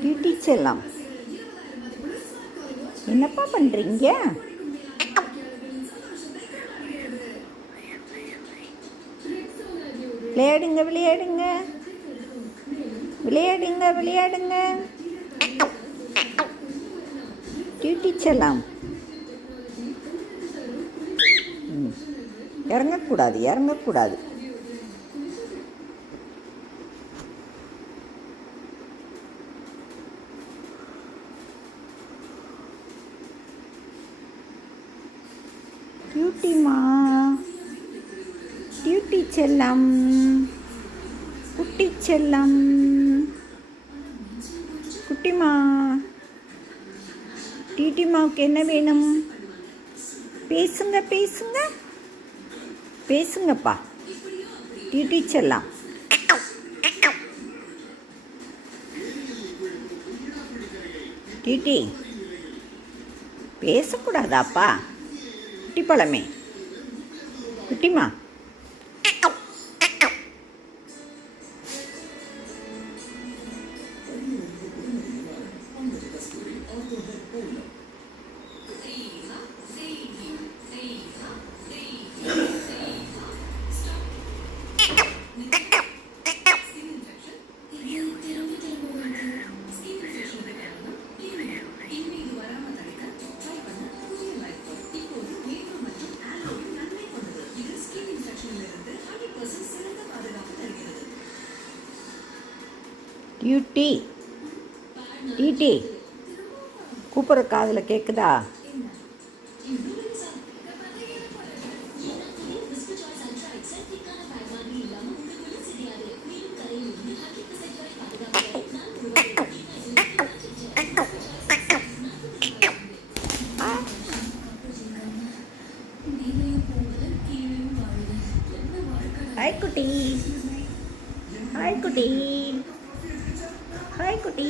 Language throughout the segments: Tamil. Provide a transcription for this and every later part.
டியூட்டி செல்லம், என்னப்பா பண்ணுறீங்க? விளையாடுங்க விளையாடுங்க விளையாடுங்க விளையாடுங்க. டியூட்டி செல்லம், இறங்கக்கூடாது இறங்கக்கூடாது. டியூட்டிமா, டியூட்டி செல்லம், குட்டி செல்லம், குட்டிமா. டியூட்டிமாவுக்கு என்ன வேணும்? பேசுங்க பேசுங்க பேசுங்கப்பா. டியூட்டி செல்லம், டியூட்டி பேசக்கூடாதாப்பா? குட்டி பழமே, குட்டிமா. டியூட்டி, டியூட்டி கூப்பிட்ற காதில் கேட்குதா? ஹாய் குட்டி, ஹாய் குட்டி, ஹாய் குட்டி.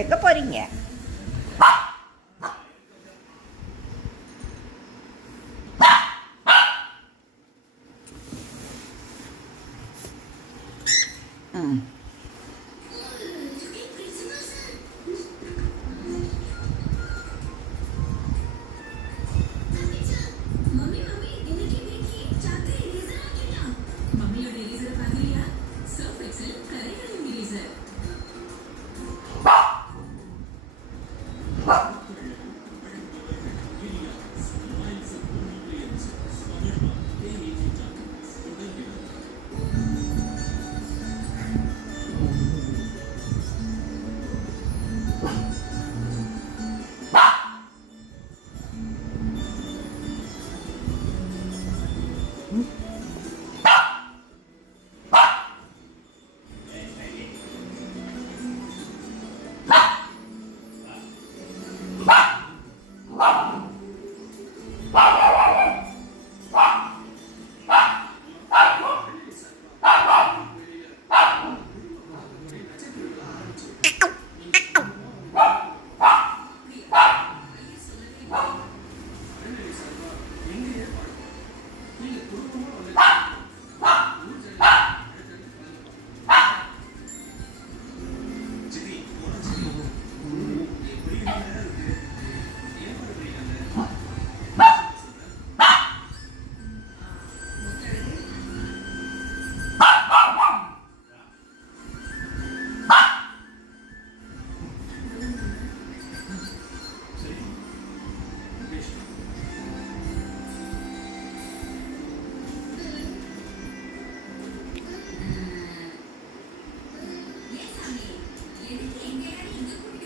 எங்கே போகிறீங்க?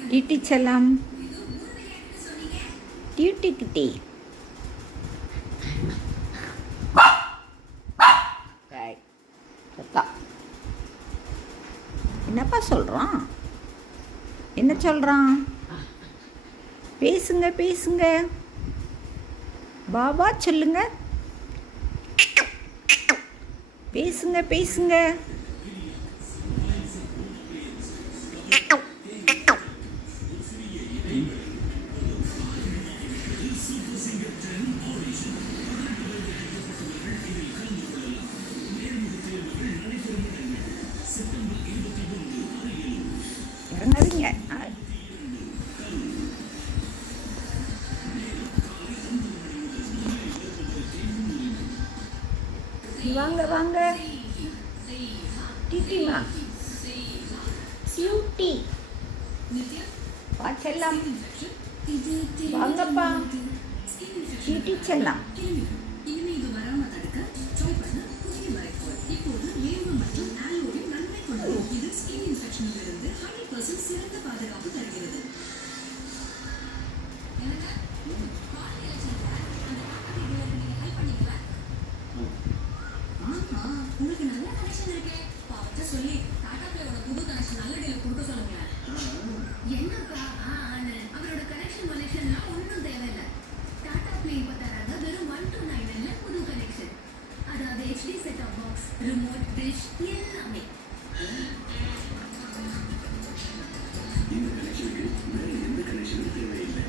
டியூட்டி செல்லம், டியூட்டி குட்டி. என்னப்பா சொல்கிறான்? என்ன சொல்கிறான்? பேசுங்க பேசுங்க, பாபா சொல்லுங்க. பேசுங்க பேசுங்க. வாங்க வாங்க டிட்டிமா டியூட்டி வா செல்லம் வாங்கப்பா டிட்டி செல்லம் உங்களுக்கு நல்ல கனெக்ஷன் இருக்கே பாவத்தை சொல்லி டாடா பிளேயோட புது கனெக்ஷன் நல்ல டீல் கொடுக்க சொல்லுங்க. என்னப்பா அவரோட கனெக்ஷன்லாம் ஒன்றும் தேவையில்லை. டாடா பிளே இப்போ தராங்க வெறும் 1299 புது கனெக்ஷன். அதாவது HD set top box, remote, dish எல்லாமே. இந்த கனெக்ஷனுக்கு வேற எந்த கனெக்ஷனும் தேவையில்லை.